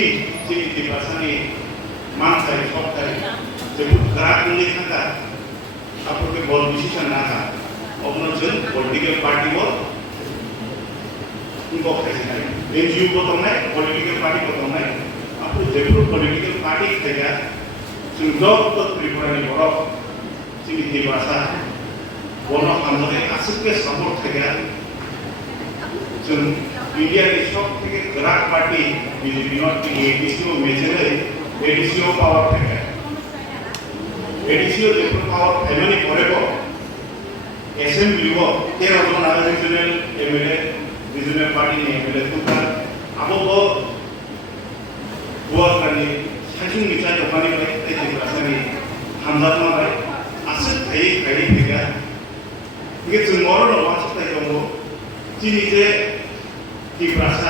जोंनि दिपासानि मानसाय सबथाय जोबोद गोराखौनो थांगा आपके बहुत डिसीजन ना था अपना जों पॉलिटिकल पार्टी वो उनको कैसे नहीं एनजीओ को तो नहीं पॉलिटिकल पार्टी को तो नहीं आपको जरूर पॉलिटिकल पार्टी करेगा जों जब तो त्रिपुरानि बरफ जोंनि दिपासा बनो हमने आसिके सपोर्ट करेगा जों इंडिया के सब থেকে গ্রাক পার্টি বিজেপি নট এডিসিও মেজরে এডিসিও পাওয়ার থাকে এডিসিও যে পাওয়ার ফ্যামিলি পরেব এসএমবিও 13 জন আর regional MLA regional party MLA তুকা আবো বুয়াকানি সাইজুং মিছা দোকানি বাই এই দিবাসানি হামজাত মাবাই আসে খাই খাই ফেগা 이게 좀 멀어로 왔을 때 정도 진이제 디브라사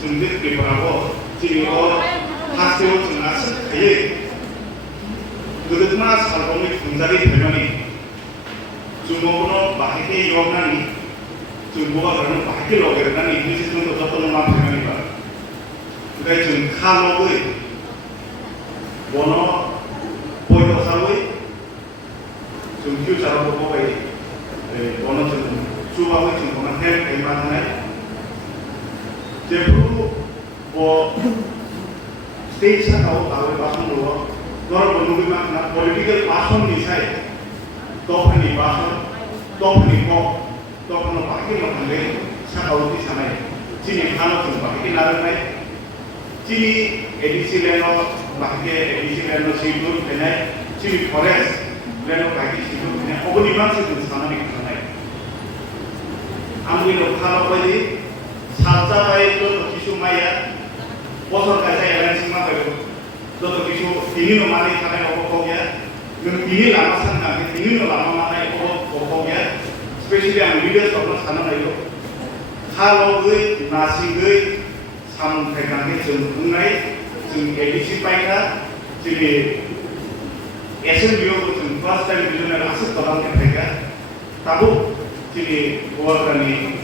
중득 디브라고 지리고 하세요 중아스 예 그것만 살범의 분자리 되면이 중국으로 마케팅 요구하니 중국어 그러는 마케팅 로그라니 인도시 정도 어떤 만 되면이가 그게 좀 카노의 원어 보이도사의 좀 퓨처로 보고 어느 정도 주방의 정도만 해 얼마나 제프로 뭐 스테이트 하고 나올 바선으로 너를 보는 것만 political passion 미사일 또한이 passion 또한이 또한은 바뀌는 건데 사가우티 사나이 진이 하나 좀 바뀌게 나르네 진이 에디시레노 바뀌게 에디시레노 시도 되네 진이 포레스 레노 바뀌게 시도 되네 어머니만 시도 사나이 사나이 아무리 녹화하고지 사자바의 또 기수마야 버섯까지 야간 심마가요 또 기수 비니노 많이 타네 오고고야 그 비니 라마 산나 비니노 라마 많이 오고고야 스페셜리 안 리더스 없는 사나이요 하로의 나시의 삼태강의 정응나의 정 에디시 파이가 지리 SMBO 좀 플러스 타임 비전을 아스 떠나게 되가 따고 지리 보아가니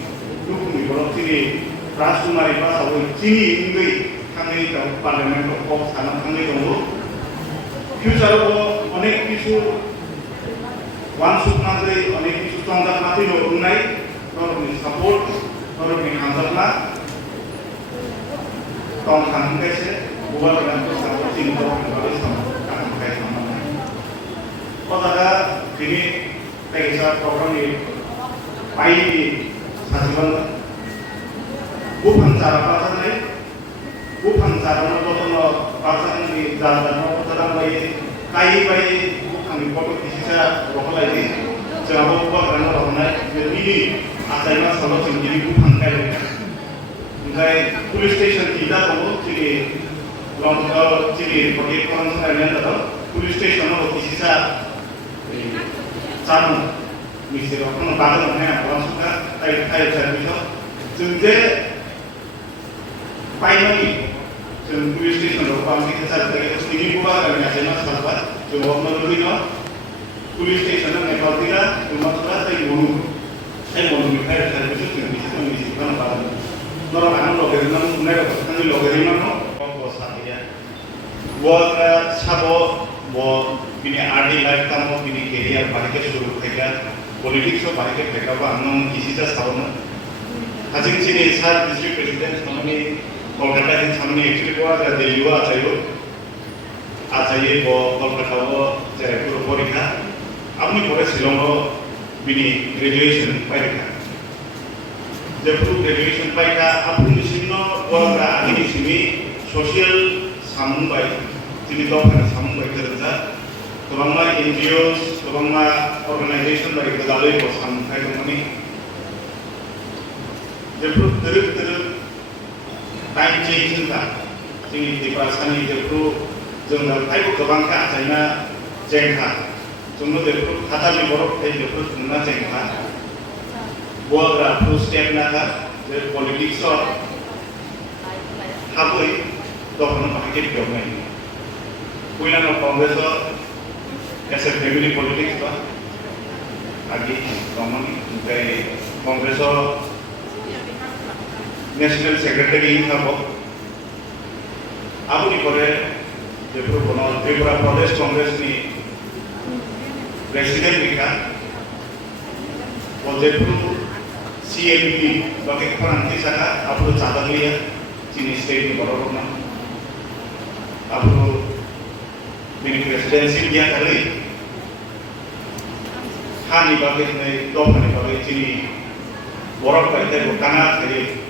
누구미 보러 지리 राजकुमारी पासाव चीनी इंगै थांनाय दं पार्लियामेन्ट अफ साना थांनाय दं फ्यूचाराव अनेक किसु वान सुखनादै अनेक किसु तंजानादै नुनाय नरमनि सापर्ट नरमनि हानजाना तंग थांगायसे बुवा गानखौ सापर्ट चीनी दं बादै थांगाय थांनाय पदागा बिनि पैसा प्रग्रामनि बायदि साजिबान बुफां जाराबाजानाय बुफां जारानो दतनो बाजाननि जारानो दतनो बाय काई बाय बुफांनि फटो किसिसा रखलायदि जोंहाबो बुफांनो रखनाय बिनि आजायमा सल जोंनि बुफां गायनाय ओमफ्राय पुलिस स्टेशन दिदा दङ जेरै लंका जेरै प्रटेक्ट खालामनाय दङ पुलिस स्टेशनाव किसिसा जानो मिसिराव कोन बागन होनाय आलासुका ताइ ताइ सार्भिस जों जे फाइनली जों पुलिस स्टेशनाव बांसिन थासारि स्टेजनि बुबा गामिया जेना सालबा जों हमनो लुबैनो पुलिस स्टेशनाव नेपालथिरा मात्रा ताइ मनु ताइ मनुनिफ्राय सार्भिस जों बिसोर मिसिखान बागन नरम आं लगेरनां बुंनाय थांनि लगेरनांनो बंग साथिया वागा साबो वो बिनि आर्टि लाइफ तामो बिनि केरियार बाहिके शुरू खायगा पॉलिटिक्स बाहिके खायगाबा आंनो किसिजा सावनो हाजिं चिनि सार डिस्ट्रिक्ट प्रेसिडेंट सामनि कोलकाता के सामने एक्चुअली को आजा दिल्ली वो आजा ये वो कोलकाता वो जैसे पूरा परीक्षा अपनी पूरे शिलोंग बिनी ग्रेजुएशन पाएगा जब पूरा ग्रेजुएशन पाएगा अपनी निश्चिन्नो वो का आगे निश्चिन्नी सोशल सामुंबाई जिन्हें तो अपने सामुंबाई करता तो बंगा NGOs तो बंगा ऑर्गेनाइजेशन बाई कदाले को सामुंबाई करनी जब पूरा तरह टाइम चेंज होता जोंनि दिपासानि जेफ्रु जोंना फाइबो गोबांखा आजायना जेंखा जोंनो जेफ्रु हातानि बरफ थाइ जेफ्रु जोंना जेंखा बुवाग्रा फ्रु स्टेप नागा जे पॉलिटिक्स हाबै दखन बाहायके बेवनाय पहिलानो Congress S a family politics बा आगे कमनि ओमफ्राय कांग्रेस नेशनल सेक्रेटरी हिसाबै Aku di Korea, Tripura Pradesh Congress ni Presiden mereka, Jaipur CMP bagi keperanti sana, aku catat lihat sini state di Corona, aku mini presidensi dia kali, hani bagi ni, dua hani bagi sini, borok kaitan bukan kali.